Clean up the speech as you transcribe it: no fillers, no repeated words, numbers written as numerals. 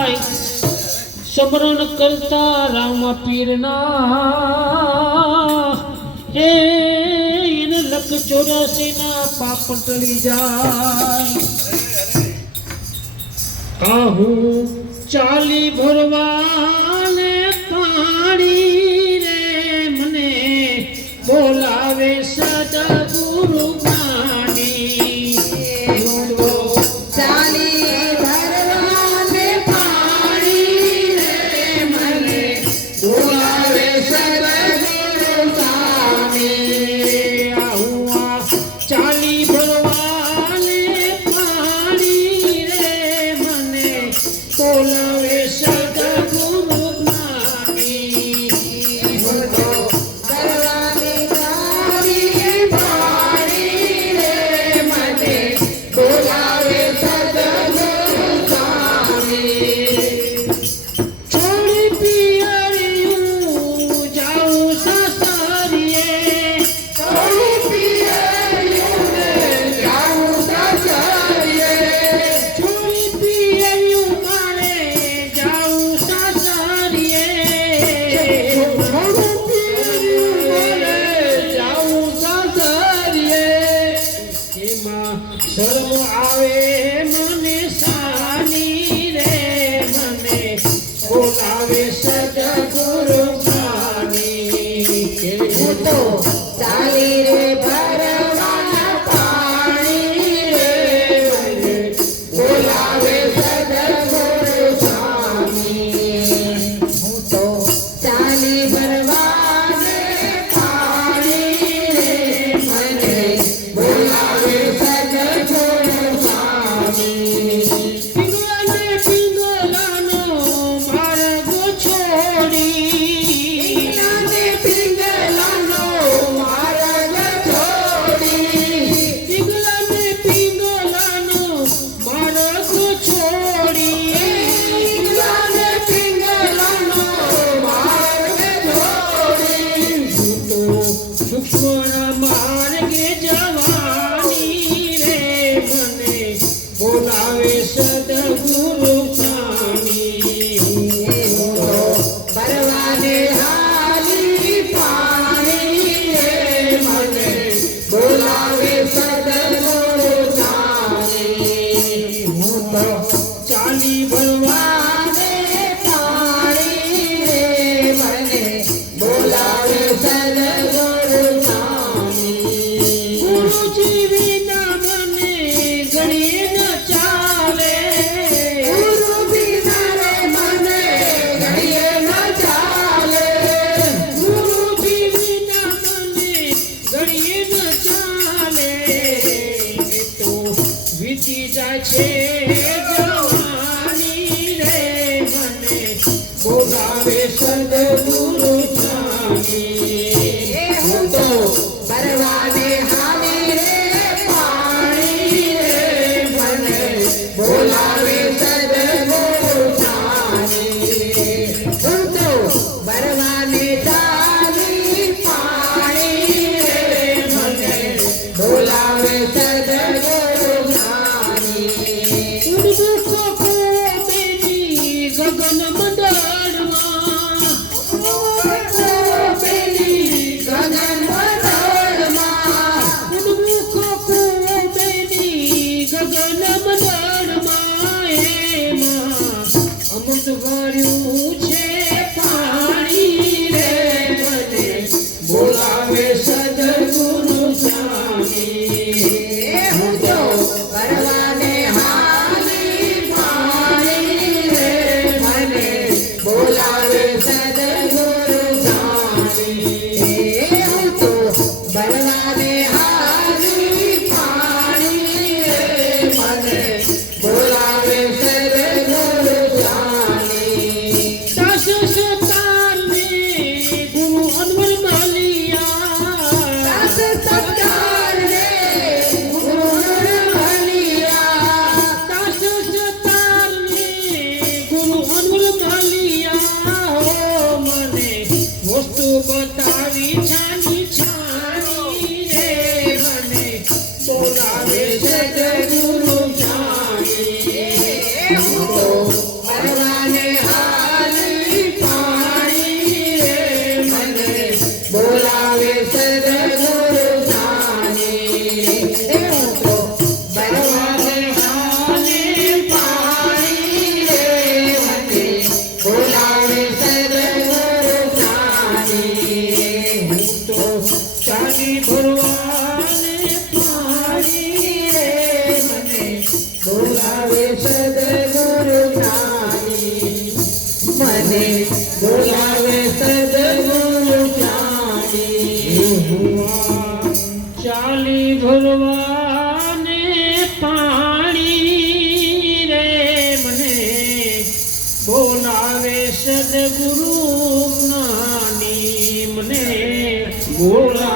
જાય સમરણ કરતા રામ પીરના એને લખ 84 ના પાપ ટળી જાય કહું ચાલી ભરવાને પાણી રે મને બોલાવે સદગુરુ પાણી ચાલી ભરવાને પાણી રે મને બોલાવે સદગુરુ પાણી આહુઆ ચાલી ભરવાને પાણી રે મને બોલાવે સદગુરુ પાણી ભરવાને ચાલી પાણી રે મને બોલાવે સદગુરુ પાણી છોડી પિયરિયું જાઉં સસરીએ છોડી પિયરિયું જાઉં સસરીએ છોડી પિયરિયું મારે જાઉં સસરીએ છોડી પિયરિયું જાઉં સસરીએ એમાં શરમ આવે મને સાની રે મને બોલાવે સદગુરુ પાણી હું તો ચાલી રે ભરવાના પાણી રે મને બોલાવે સદગુરુ સ્વામી હું તો ચાલી ભરવાને પાણી રે મને બોલાવે સદગુરુ સ્વામી પિંગળાને પિંગલાનો માર્ગ છોડી પિંગલાને પિંગલાનો માર્ગ છોડી પિંગળાને પિંગલાનો માર્ગ છોડી પિંગલાને પિંગલાનો માર્ગ છોડી હું તો સૂક્ષ્મના માર્ગે જવાની રે મને બોલાવે સદગુરુ સ્વામી ભરવાને હાલી પાણી રે મને બોલાવે સદગુરુ સ્વામી હું તો ચાલી ભરવાને પાણી રે મને બોલાવે સદગુરુ સ્વામી ગુરુજી વિના મને ઘડીએ ન ચાલે ગુરુ વિના રે મને ઘડીએ ન ચાલે ગુરુજી વિના મને ઘડીએ ન ચાલે એ તો વીતી જાય છે જવાની રે મને બોલાવે સદગુરુ સ્વામી હું તો ભરવાને હાલી રે પાણી રે મને બોલાવે સદગુરુ સ્વામી હું તો ભરવાને ચાલી પાણી રે મને બોલાવે સદગુરુ સ્વામી ઉડું કોકો બેની ગગન મંડળમાં સદગુરુ જ્ઞાની મને બોલા